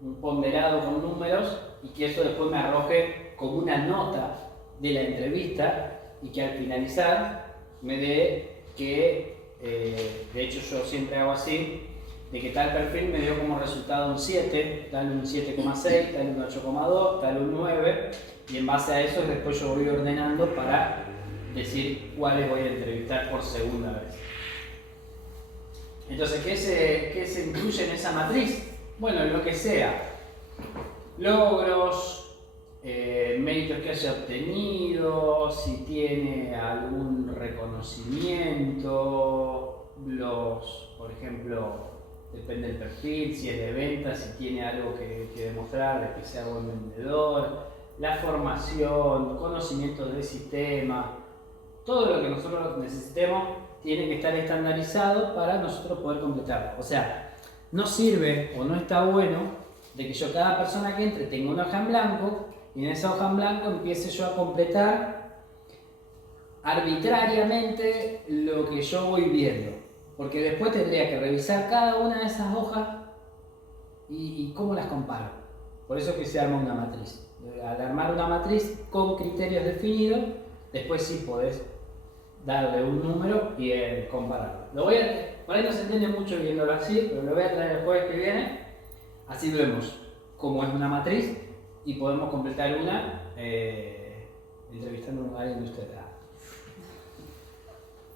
un ponderado con números y que eso después me arroje como una nota de la entrevista y que al finalizar me dé que, de hecho yo siempre hago así, de que tal perfil me dio como resultado un 7, tal un 7,6, tal un 8,2, tal un 9, y en base a eso después yo voy ordenando para decir cuáles voy a entrevistar por segunda vez. Entonces, ¿qué se incluye en esa matriz? Bueno, lo que sea, logros, méritos que haya obtenido, si tiene algún reconocimiento, por ejemplo, depende del perfil, si es de venta, si tiene algo que demostrar, de que sea buen vendedor, la formación, conocimientos del sistema, todo lo que nosotros necesitemos tiene que estar estandarizado para nosotros poder completarlo. O sea, no sirve o no está bueno de que yo cada persona que entre tenga una hoja en blanco y en esa hoja en blanco empiece yo a completar arbitrariamente lo que yo voy viendo. Porque después tendría que revisar cada una de esas hojas y cómo las comparo. Por eso es que se arma una matriz. Al armar una matriz con criterios definidos, después sí podés darle un número y compararlo. Por ahí no se entiende mucho viéndolo así, pero lo voy a traer el jueves que viene. Así vemos cómo es una matriz y podemos completar una entrevistando a alguien de ustedes.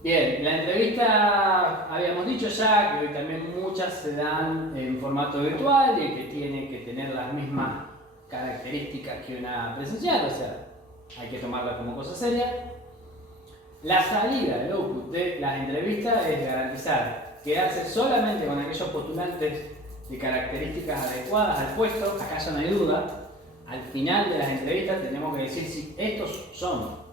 Bien, la entrevista habíamos dicho ya que hoy también muchas se dan en formato virtual y que tiene que tener las mismas características que una presencial, o sea, hay que tomarla como cosa seria. La salida, el output de las entrevistas es garantizar quedarse solamente con aquellos postulantes de características adecuadas al puesto. Acá ya no hay duda. Al final de las entrevistas tenemos que decir si estos son.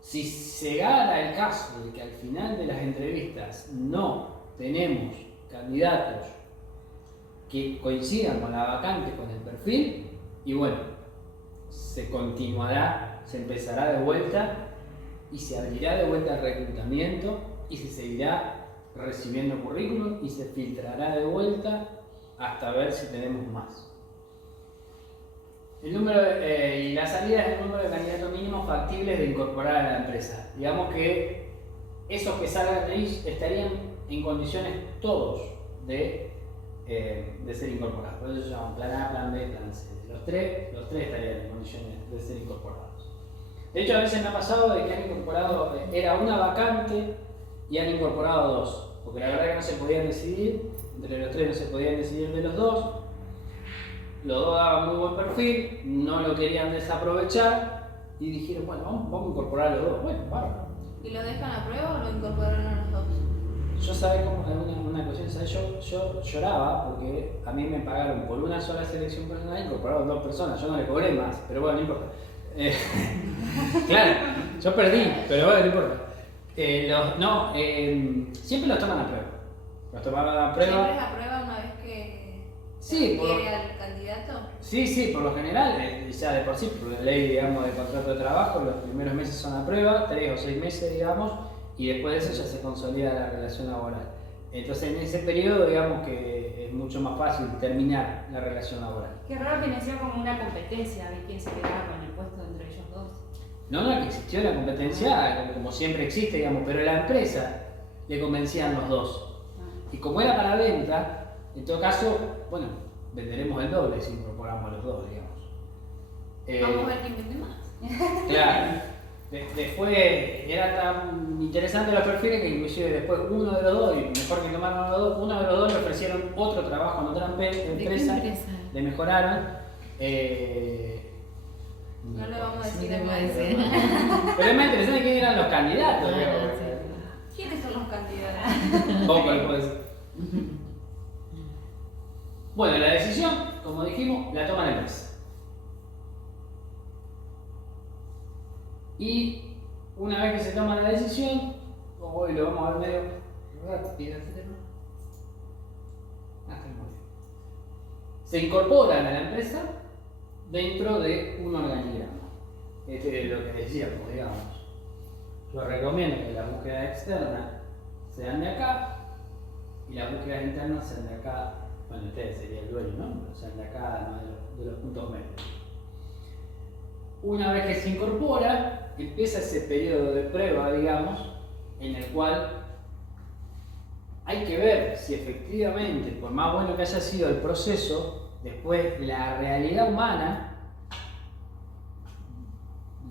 Si se gana el caso de que al final de las entrevistas no tenemos candidatos que coincidan con la vacante, con el perfil, y bueno, se continuará, se empezará de vuelta y se abrirá de vuelta el reclutamiento y se seguirá recibiendo currículum y se filtrará de vuelta hasta ver si tenemos más. El número y la salida es el número de candidatos mínimos factibles de incorporar a la empresa. Digamos que esos que salgan de ahí estarían en condiciones todos de ser incorporados. Por eso se llaman plan A, plan B, plan C. Los tres estarían en condiciones de ser incorporados. De hecho, a veces me ha pasado de que han incorporado, era una vacante y han incorporado dos. Porque la verdad que no se podían decidir, entre los tres no se podían decidir de los dos. Los dos daban muy buen perfil, no lo querían desaprovechar y dijeron, bueno, vamos a incorporar a los dos. Bueno, bárbaro. ¿Y lo dejan a prueba o lo incorporaron a los dos? Yo sabía cómo, una cuestión, ¿sabes? Yo lloraba porque a mí me pagaron por una sola selección personal, incorporaron dos personas, yo no le cobré más, pero bueno, no importa. Claro, yo perdí, pero bueno, no importa. Siempre los toman a prueba. Los tomaron a prueba. ¿Siempre es a prueba una vez que sí, quiere al candidato? Sí, por lo general, ya de por sí, por la ley, digamos, de contrato de trabajo, los primeros meses son a prueba, 3 o 6 meses, digamos, y después de eso ya se consolida la relación laboral. Entonces, en ese periodo, digamos que es mucho más fácil terminar la relación laboral. Qué raro que no sea como una competencia de quién se quedaba con el puesto entre ellos dos. No, que existió la competencia, como siempre existe, digamos, pero la empresa le convencían los dos. Y como era para venta, en todo caso, bueno, venderemos el doble si incorporamos a los dos, digamos. Vamos a ver quién vende más. Claro. Después era tan interesante los perfiles que inclusive después uno de los dos, y mejor que tomaron a los dos, uno de los dos le ofrecieron otro trabajo en otra empresa, le mejoraron. No le vamos a decir no a le voy a nadie. decir. Pero es más interesante quién eran los candidatos. Digamos. ¿Quiénes son los candidatos? Poco le puedo decir. Bueno, la decisión, como dijimos, la toma la empresa. Y una vez que se toma la decisión, hoy lo vamos a ver medio rápido este tema. Está muy bien. Se incorporan a la empresa dentro de un organigrama. Este es lo que decíamos, digamos. Yo recomiendo que las búsquedas externas sean de acá y las búsquedas internas sean de acá. Bueno, ustedes sería el dueño, ¿no? Pero sean de acá, no de los puntos medios. Una vez que se incorpora, empieza ese periodo de prueba, digamos, en el cual hay que ver si efectivamente, por más bueno que haya sido el proceso, después la realidad humana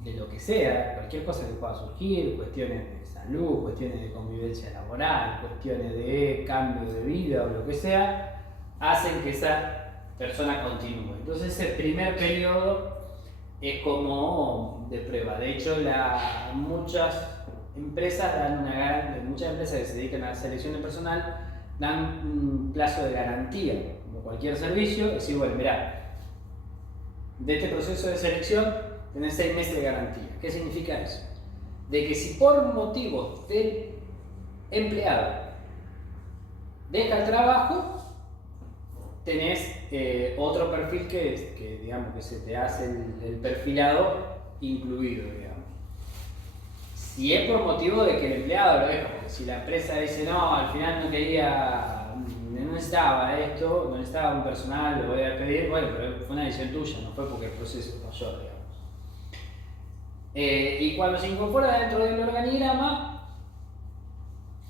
de lo que sea, cualquier cosa que pueda surgir, cuestiones de salud, cuestiones de convivencia laboral, cuestiones de cambio de vida o lo que sea, hacen que esa persona continúe. Entonces ese primer periodo es como de prueba. De hecho, muchas empresas dan una garantía, muchas empresas que se dedican a la selección de personal dan un plazo de garantía, como cualquier servicio, es decir, bueno, mirá, de este proceso de selección tenés 6 meses de garantía. ¿Qué significa eso? De que si por motivos del empleado deja el trabajo, tenés otro perfil que digamos que se te hace el perfilado incluido, digamos. Si es por motivo de que el empleado lo deja, porque si la empresa dice no, al final no quería, no necesitaba esto, no necesitaba un personal, lo voy a pedir, bueno, pero fue una decisión tuya, no fue porque el proceso falló, digamos. Y cuando se incorpora dentro del organigrama,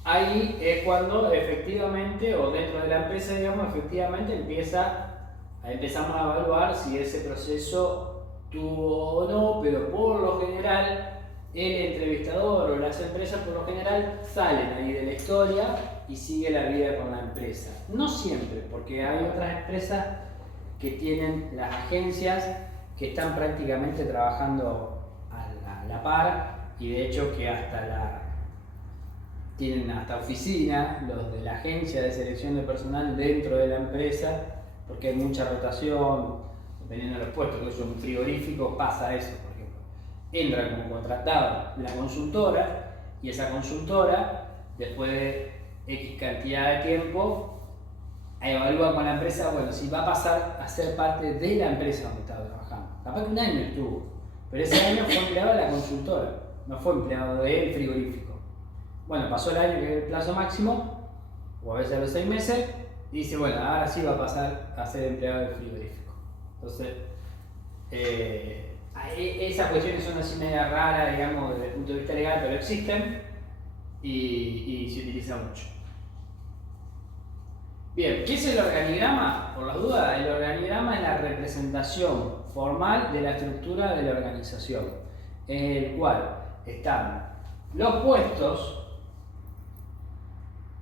ahí es cuando efectivamente, o dentro de la empresa, digamos, efectivamente empezamos a evaluar si ese proceso tuvo o no, pero por lo general el entrevistador o las empresas por lo general salen ahí de la historia y sigue la vida con la empresa. No siempre, porque hay otras empresas que tienen las agencias que están prácticamente trabajando a la par y de hecho que tienen hasta oficina, los de la agencia de selección de personal dentro de la empresa, porque hay mucha rotación, dependiendo de los puestos, que es un frigorífico, pasa eso, por ejemplo. Entra como contratado la consultora y esa consultora, después de X cantidad de tiempo, evalúa con la empresa, bueno, si va a pasar a ser parte de la empresa donde estaba trabajando. Capaz que un año estuvo, pero ese año fue empleado de la consultora, no fue empleado del frigorífico. Bueno, pasó el año, que es el plazo máximo, o a veces a los 6 meses, y dice, bueno, ahora sí va a pasar a ser empleado del frigorífico. Entonces, esas cuestiones son así media raras, digamos, desde el punto de vista legal, pero existen y se utilizan mucho. Bien, ¿qué es el organigrama? Por las dudas, el organigrama es la representación formal de la estructura de la organización, en el cual están los puestos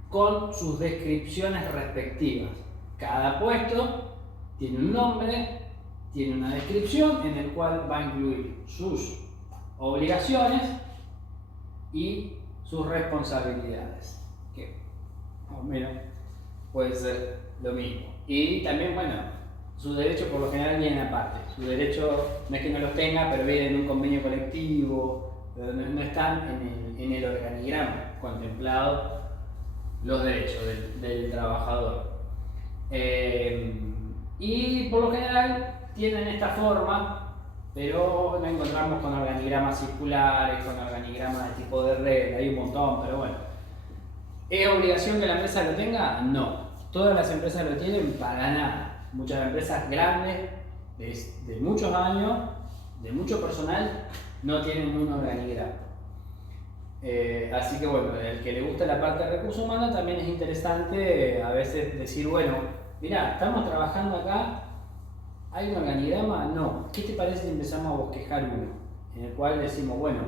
con sus descripciones respectivas. Cada puesto tiene un nombre, tiene una descripción en el cual va a incluir sus obligaciones y sus responsabilidades, que más o menos puede ser lo mismo. Y también, bueno, sus derechos por lo general vienen aparte. Sus derechos no es que no los tenga, pero vienen en un convenio colectivo, no están en el organigrama contemplado los derechos del trabajador. Y por lo general tienen esta forma, pero nos encontramos con organigramas circulares, con organigramas de tipo de red, hay un montón, pero bueno. ¿Es obligación que la empresa lo tenga? No. Todas las empresas lo tienen para nada. Muchas empresas grandes, de muchos años, de mucho personal, no tienen un organigrama. Así que bueno, el que le gusta la parte de recursos humanos también es interesante a veces decir, bueno, mirá, estamos trabajando acá, ¿hay un organigrama? No. ¿Qué te parece si empezamos a bosquejar uno? En el cual decimos, bueno,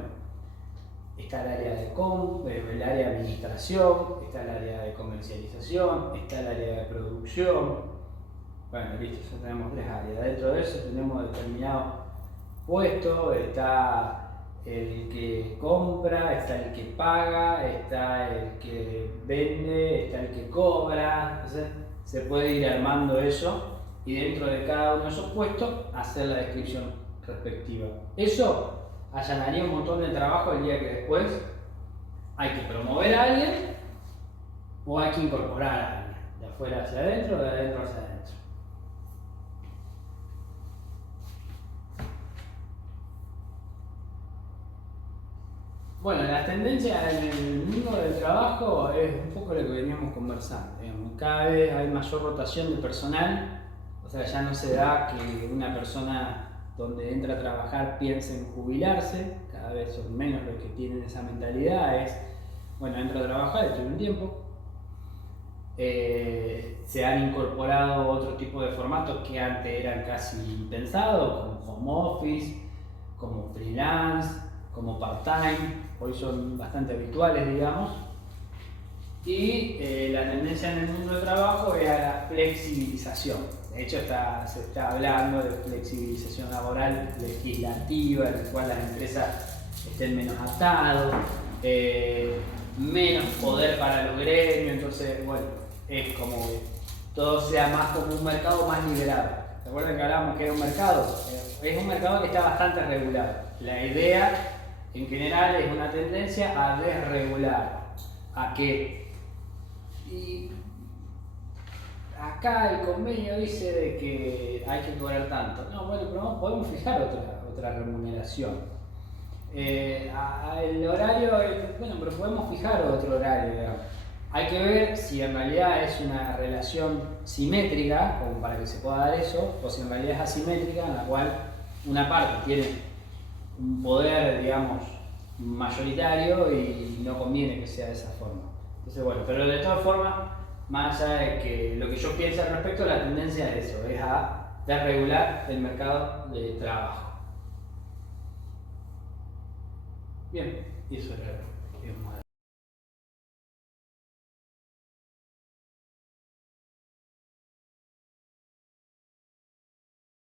está el área el área de administración, está el área de comercialización, está el área de producción. Bueno, listo, ya tenemos 3 áreas. Dentro de eso tenemos determinados puestos, está el que compra, está el que paga, está el que vende, está el que cobra. Entonces se puede ir armando eso y dentro de cada uno de esos puestos hacer la descripción respectiva. Eso allanaría un montón de trabajo el día que después ¿Hay que promover a alguien o hay que incorporar a alguien? ¿De afuera hacia adentro o de adentro hacia adentro? Bueno, las tendencias en el mundo del trabajo es un poco lo que veníamos conversando. Digamos. Cada vez hay mayor rotación de personal, o sea, ya no se da que una persona donde entra a trabajar piense en jubilarse, cada vez son menos los que tienen esa mentalidad, es, bueno, entro a trabajar, estoy un tiempo. Se han incorporado otro tipo de formatos que antes eran casi impensados, como home office, como freelance, como part-time, hoy son bastante habituales, digamos. Y la tendencia en el mundo del trabajo es a la flexibilización. De hecho, se está hablando de flexibilización laboral legislativa, en la cual las empresas estén menos atados, menos poder para los gremios, entonces, bueno, es como que todo sea más como un mercado más liberado. ¿Se acuerdan que hablábamos que era un mercado? Es un mercado que está bastante regulado. La idea, en general, es una tendencia a desregular, a que... Y acá el convenio dice de que hay que cobrar tanto. No, bueno, pero no, podemos fijar otra remuneración. El horario, bueno, pero podemos fijar otro horario, digamos. Hay que ver si en realidad es una relación simétrica, como para que se pueda dar eso, o si en realidad es asimétrica, en la cual una parte tiene un poder, digamos, mayoritario y no conviene que sea de esa forma. Entonces, bueno, pero de todas formas, más allá de que lo que yo pienso al respecto, la tendencia es eso, es a desregular el mercado de trabajo. Bien, y eso era lo que íbamos a